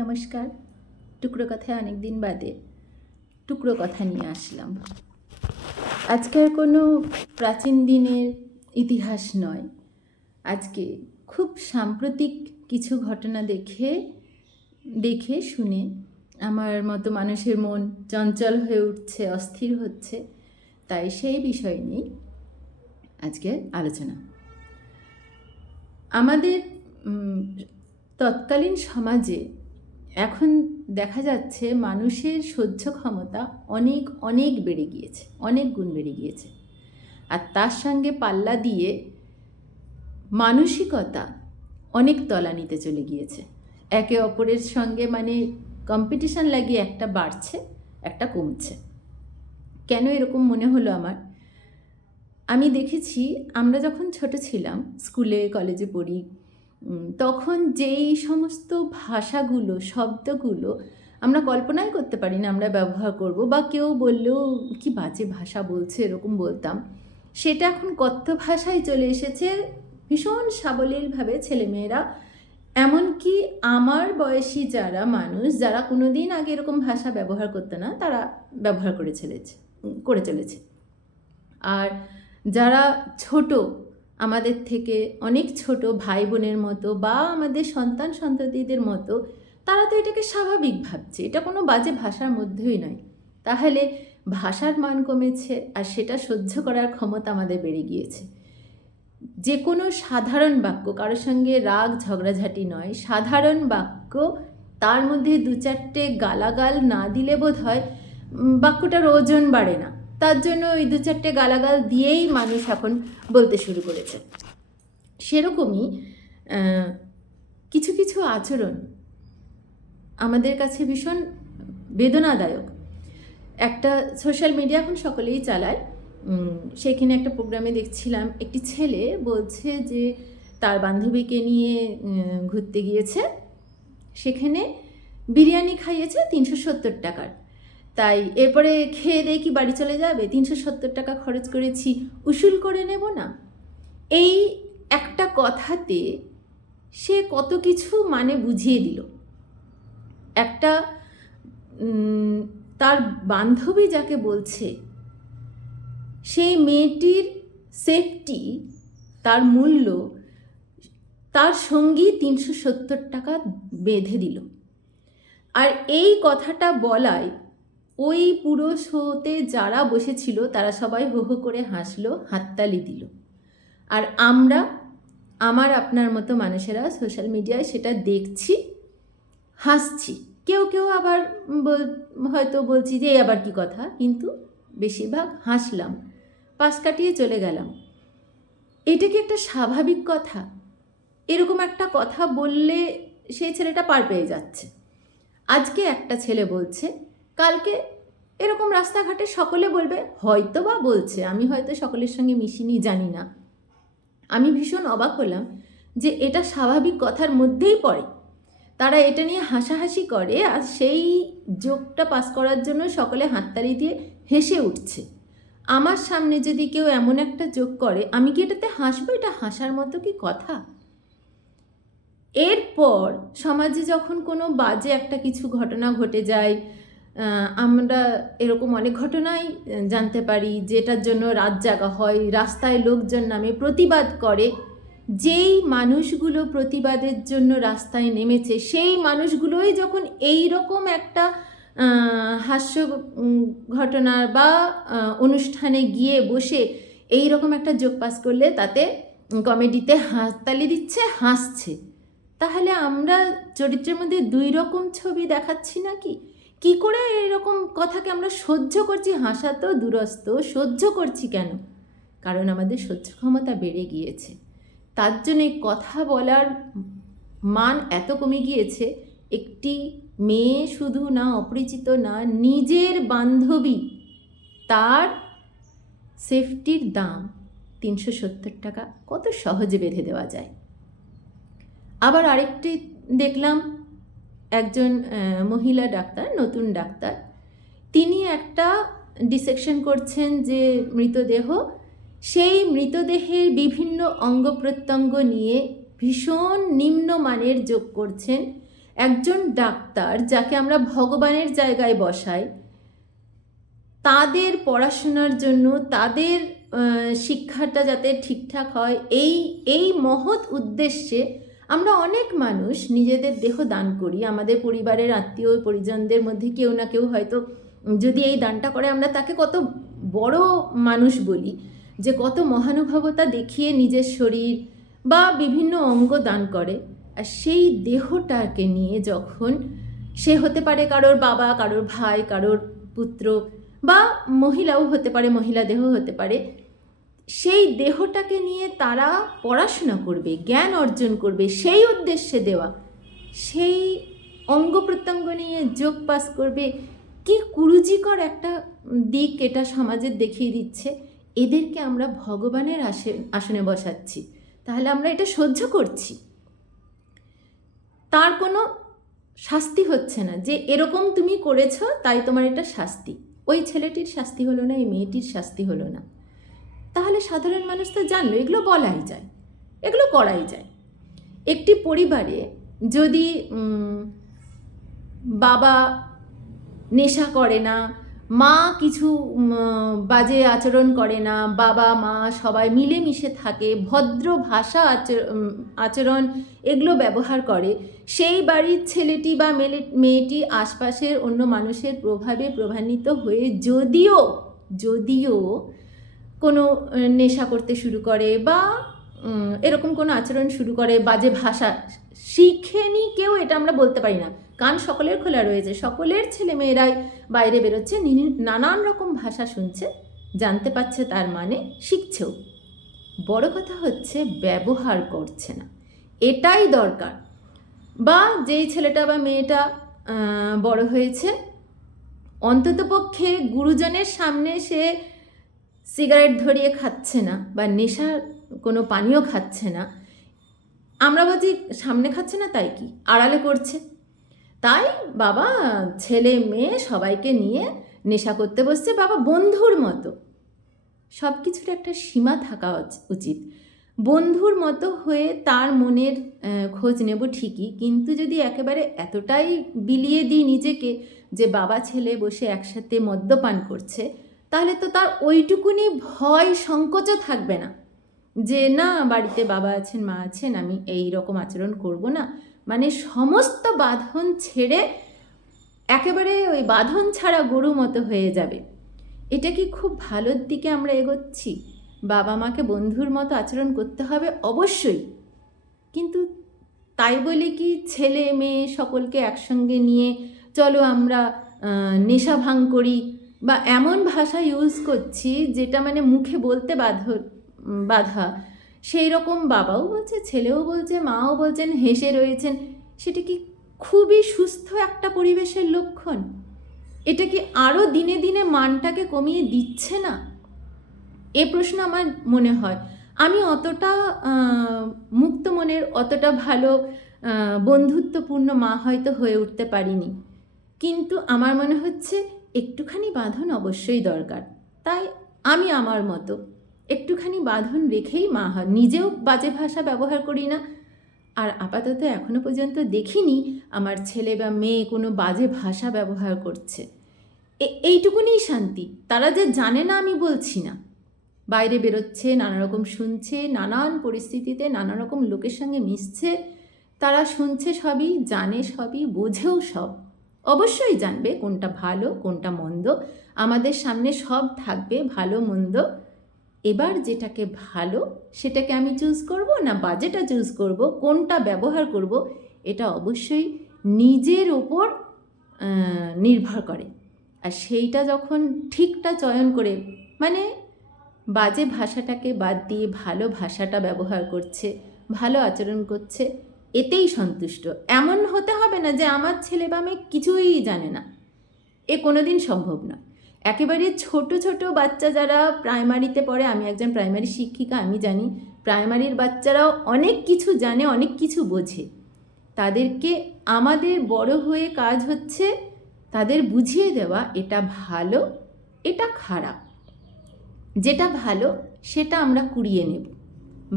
নমস্কার। টুকরো কথায় অনেক দিন বাদে টুকরো কথা নিয়ে আসলাম। আজকের কোনো প্রাচীন দিনের ইতিহাস নয়, আজকে খুব সাম্প্রতিক কিছু ঘটনা দেখে শুনে আমার মতো মানুষের মন চঞ্চল হয়ে উঠছে, অস্থির হচ্ছে। তাই সেই বিষয় নিয়েই আজকের আলোচনা। আমাদের তৎকালীন সমাজে এখন দেখা যাচ্ছে মানুষের সহ্য ক্ষমতা অনেক অনেক বেড়ে গিয়েছে, অনেক গুণ বেড়ে গিয়েছে। আর তার সঙ্গে পাল্লা দিয়ে মানসিকতা অনেক তলানিতে চলে গিয়েছে। একে অপরের সঙ্গে কম্পিটিশন লাগিয়ে একটা বাড়ছে, একটা কমছে। কেন এরকম মনে হলো আমার? আমি দেখেছি আমরা যখন ছোট ছিলাম, স্কুলে কলেজে পড়ি, তখন যেই সমস্ত ভাষাগুলো, শব্দগুলো আমরা কল্পনাই করতে পারি না আমরা ব্যবহার করব, বা কেউ বললেও কি বাজে ভাষা বলছে এরকম বলতাম, সেটা এখন কথ্য ভাষায় চলে এসেছে ভীষণ সাবলীলভাবে। ছেলেমেয়েরা, এমনকি আমার বয়সী যারা মানুষ, যারা কোনো দিন আগে এরকম ভাষা ব্যবহার করতো না, তারা ব্যবহার করে চলেছে। আর যারা ছোট, আমাদের থেকে অনেক ছোট ভাই বোনের মতো বা আমাদের সন্তান সন্ততিদের মতো, তারা তো এটাকে স্বাভাবিক ভাবছে, এটা কোনো বাজে ভাষার মধ্যেই নয়। তাহলে ভাষার মান কমেছে, আর সেটা সহ্য করার ক্ষমতা আমাদের বেড়ে গিয়েছে। যে কোনো সাধারণ বাক্য, কারোর সঙ্গে রাগ ঝগড়াঝাটি নয়, সাধারণ বাক্য, তার মধ্যে দু চারটে গালাগাল না দিলে বোধ হয় বাক্যটার ওজন বাড়ে না। তার জন্য ওই দু চারটে গালাগাল দিয়েই মানুষ এখন বলতে শুরু করেছে। সেরকমই কিছু কিছু আচরণ আমাদের কাছে ভীষণ বেদনাদায়ক। একটা সোশ্যাল মিডিয়া এখন সকলেই চালায়, সেখানে একটা প্রোগ্রামে দেখছিলাম একটি ছেলে বলছে যে তার বান্ধবীকে নিয়ে ঘুরতে গিয়েছে, সেখানে বিরিয়ানি খাইয়েছে 370 টাকার। তাই এরপরে খেয়ে দিয়ে কি বাড়ি চলে যাবে? 370 টাকা খরচ করেছি, উসুল করে নেব না? এই একটা কথাতে সে কত কিছু বুঝিয়ে দিল। একটা তার বান্ধবী যাকে বলছে, সেই মেয়েটির সেফটি, তার মূল্য, তার সঙ্গী 370 টাকা বেঁধে দিল। আর এই কথাটা বলায় ওই পুরো শোতে যারা বসেছিল তারা সবাই হো হো করে হাসলো, হাততালি দিল। আর আমরা, আমার আপনার মতো মানুষেরা সোশ্যাল মিডিয়ায় সেটা দেখছি, হাসছি। কেউ কেউ আবার হয়তো বলছি যে আবার কি কথা, কিন্তু বেশিরভাগ হাসলাম, পাশ কাটিয়ে চলে গেলাম। এটা কি একটা স্বাভাবিক কথা? এরকম একটা কথা বললে সেই ছেলেটা পার পেয়ে যাচ্ছে। আজকে একটা ছেলে বলছে, কালকে এরকম রাস্তাঘাটে সকলে বলবে, হয়তো বা বলছে, আমি হয়তো সকলের সঙ্গে মিশিনি, জানি না। আমি ভীষণ অবাক হলাম যে এটা স্বাভাবিক কথার মধ্যেই পড়ে। তারা এটা নিয়ে হাসাহাসি করে, আর সেই জোকটা পাস করার জন্য সকলে হাততালি দিয়ে হেসে উঠছে। আমার সামনে যদি কেউ এমন একটা জোক করে, আমি কি এটাতে হাসবো? এটা হাসার মতো কি কথা? এরপর সমাজে যখন কোনো বাজে একটা কিছু ঘটনা ঘটে যায়, আমরা এরকম অনেক ঘটনাই জানতে পারি, যেটার জন্য রাত জাগা হয়, রাস্তায় লোকজন নামে, প্রতিবাদ করে। যেই মানুষগুলো প্রতিবাদের জন্য রাস্তায় নেমেছে, সেই মানুষগুলোই যখন এই রকম একটা হাস্য ঘটনা বা অনুষ্ঠানে গিয়ে বসে এই রকম একটা জোক পাস করলে তাতে কমেডিতে হাততালি দিচ্ছে, হাসছে, তাহলে আমরা চরিত্রের মধ্যে দুই রকম ছবি দেখাচ্ছি নাকি? কি করে এরকম কথাকে আমরা সহ্য করছি? হাসা তো দূরস্থ, সহ্য করছি কেন? কারণ আমাদের সহ্য ক্ষমতা বেড়ে গিয়েছে। তার জন্য কথা বলার মান এত কমে গিয়েছে। একটি মেয়ে শুধু না, অপরিচিত না, নিজের বান্ধবী, তার সেফটির দাম 370 টাকা কত সহজে বেঁধে দেওয়া যায়। আবার আরেকটি দেখলাম, একজন মহিলা ডাক্তার, নতুন ডাক্তার, তিনি একটা ডিসেকশন করছেন যে মৃতদেহ, সেই মৃতদেহের বিভিন্ন অঙ্গ প্রত্যঙ্গ নিয়ে ভীষণ নিম্নমানের জোক করছেন। একজন ডাক্তার যাকে আমরা ভগবানের জায়গায় বসাই, তাদের পড়াশোনার জন্য, তাদের শিক্ষাটা যাতে ঠিকঠাক হয়, এই মহৎ উদ্দেশ্যে আমরা অনেক মানুষ নিজেদের দেহ দান করি। আমাদের পরিবারের আত্মীয় পরিজনদের মধ্যে কেউ না কেউ হয়তো যদি এই দানটা করে, আমরা তাকে কত বড় মানুষ বলি, যে কত মহানুভবতা দেখিয়ে নিজের শরীর বা বিভিন্ন অঙ্গ দান করে। আর সেই দেহটাকে নিয়ে যখন সে হতে পারে কারোর বাবা, কারোর ভাই, কারোর পুত্র, বা মহিলাও হতে পারে, মহিলা দেহ হতে পারে, সেই দেহটাকে নিয়ে তারা পড়াশোনা করবে, জ্ঞান অর্জন করবে, সেই উদ্দেশ্যে দেওয়া, সেই অঙ্গ প্রত্যঙ্গ নিয়ে যোগ পাস করবে, কি কুরুচিকর একটা দিক এটা সমাজের দেখিয়ে দিচ্ছে। এদেরকে আমরা ভগবানের আসনে বসাচ্ছি, তাহলে আমরা এটা সহ্য করছি, তার কোনো শাস্তি হচ্ছে না যে এরকম তুমি করেছো তাই তোমার এটা শাস্তি। ওই ছেলেটির শাস্তি হলো না, এই মেয়েটির শাস্তি হলো না, তাহলে সাধারণ মানুষ তো জানলো এগুলো বলাই যায়, এগুলো করাই যায়। একটি পরিবারে যদি বাবা নেশা করে না, মা কিছু বাজে আচরণ করে না, বাবা মা সবাই মিলেমিশে থাকে, ভদ্র ভাষা আচরণ এগুলো ব্যবহার করে, সেই বাড়ির ছেলেটি বা মেয়েটি আশপাশের অন্য মানুষের প্রভাবে প্রভাবিত হয়ে যদিও কোনো নেশা করতে শুরু করে বা এরকম কোনো আচরণ শুরু করে, বাজে ভাষা শিখেনি কেউ, এটা আমরা বলতে পারি না, কান সকলের খোলা রয়েছে, সকলের ছেলে মেয়েরাই বাইরে বেরোচ্ছে, নানান রকম ভাষা শুনছে, জানতে পারছে, তার মানে শিখছেও। বড় কথা হচ্ছে ব্যবহার করছে না, এটাই দরকার। বা যেই ছেলেটা বা মেয়েটা বড় হয়েছে, অন্ততপক্ষে গুরুজনের সামনে সে সিগারেট ধরিয়ে খাচ্ছে না বা নেশার কোনো পানীয় খাচ্ছে না, আমরা বলছি সামনে খাচ্ছে না তাই কি, আড়ালে করছে, তাই বাবা ছেলে মেয়ে সবাইকে নিয়ে নেশা করতে বসছে, বাবা বন্ধুর মতো। সব কিছুর একটা সীমা থাকা উচিত। বন্ধুর মতো হয়ে তার মনের খোঁজ নেব ঠিকই, কিন্তু যদি একেবারে এতটাই বিলিয়ে দিই নিজেকে যে বাবা ছেলে বসে একসাথে মদ্যপান করছে, তাহলে তো তার ওইটুকুনি ভয় সংকোচও থাকবে না যে না, বাড়িতে বাবা আছেন, মা আছেন, আমি এই রকম আচরণ করব না। মানে সমস্ত বাঁধন ছেড়ে একেবারে ওই বাঁধন ছাড়া গরু মতো হয়ে যাবে। এটা কি খুব ভালোর দিকে আমরা এগোচ্ছি? বাবা মাকে বন্ধুর মতো আচরণ করতে হবে অবশ্যই, কিন্তু তাই বলে কি ছেলে মেয়ে সকলকে একসঙ্গে নিয়ে চলো আমরা নেশা ভাঙ করি, বা এমন ভাষা ইউজ করছি যেটা মানে মুখে বলতে বাধা, সেই রকম বাবাও বলছে, ছেলেও বলছে, মাও বলছেন, হেসে রয়েছেন, সেটা কি খুবই সুস্থ একটা পরিবেশের লক্ষণ? এটা কি আরও দিনে দিনে মানটাকে কমিয়ে দিচ্ছে না? এ প্রশ্ন আমার মনে হয়। আমি অতটা মুক্ত মনের, অতটা ভালো বন্ধুত্বপূর্ণ মা হয়তো হয়ে উঠতে পারিনি, কিন্তু আমার মনে হচ্ছে একটুখানি বাঁধন অবশ্যই দরকার। তাই আমি আমার মতো একটুখানি বাঁধন রেখেই মা হয়, নিজেও বাজে ভাষা ব্যবহার করি না, আর আপাতত এখনো পর্যন্ত দেখিনি আমার ছেলে বা মেয়ে কোনো বাজে ভাষা ব্যবহার করছে। এইটুকুনি শান্তি। তারা যে জানে না আমি বলছি না, বাইরে বেরোচ্ছে, নানা রকম শুনছে, নানান পরিস্থিতিতে নানা রকম লোকের সঙ্গে মিশছে, তারা শুনছে সবই, জানে সবই, বোঝেও সব, অবশ্যই জানবে কোনটা ভালো কোনটা মন্দ, আমাদের সামনে সব থাকবে ভালো মন্দ। এবার যেটাকে ভালো সেটাকে আমি চুজ করব না বাজেটা চুজ করব, কোনটা ব্যবহার করব, এটা অবশ্যই নিজের ওপর নির্ভর করে। আর সেইটা যখন ঠিকটা চয়ন করে, মানে বাজে ভাষাটাকে বাদ দিয়ে ভালো ভাষাটা ব্যবহার করছে, ভালো আচরণ করছে, এতেই সন্তুষ্ট। এমন হতে হবে না যে আমার ছেলে বা মেয়ে কিছুই জানে না, এ কোনোদিন সম্ভব না। একেবারে ছোট ছোট বাচ্চা যারা প্রাইমারিতে পড়ে, আমি একজন প্রাইমারি শিক্ষিকা, আমি জানি প্রাইমারির বাচ্চারাও অনেক কিছু জানে, অনেক কিছু বোঝে। তাদেরকে আমাদের বড় হয়ে কাজ হচ্ছে তাদের বুঝিয়ে দেওয়া এটা ভালো এটা খারাপ, যেটা ভালো সেটা আমরা কুড়িয়ে নেব,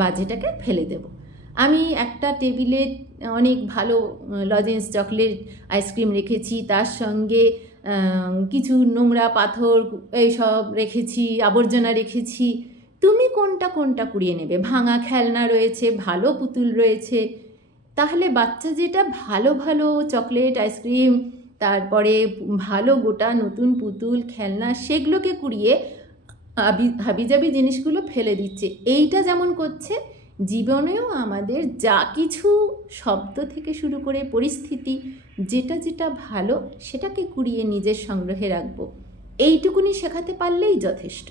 বাজেটাকে ফেলে দেব। আমি একটা টেবিলে অনেক ভালো লজেন্স চকলেট আইসক্রিম রেখেছি, তার সঙ্গে কিছু নোংরা পাথর এইসব রেখেছি, আবর্জনা রেখেছি। তুমি কোনটা কোনটা কুড়িয়ে নেবে? ভাঙা খেলনা রয়েছে, ভালো পুতুল রয়েছে। তাহলে বাচ্চা যেটা ভালো ভালো চকলেট আইসক্রিম, তারপরে ভালো গোটা নতুন পুতুল খেলনা, সেগুলোকে কুড়িয়ে হাবিজাবি জিনিসগুলো ফেলে দিচ্ছে। এইটা যেমন করছে, জীবনেও আমাদের যা কিছু শব্দ থেকে শুরু করে পরিস্থিতি, যেটা যেটা ভালো সেটাকে কুড়িয়ে নিজের সংগ্রহে রাখবো। এইটুকুনি শেখাতে পারলেই যথেষ্ট।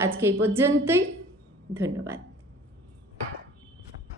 আজকে এই পর্যন্তই। ধন্যবাদ।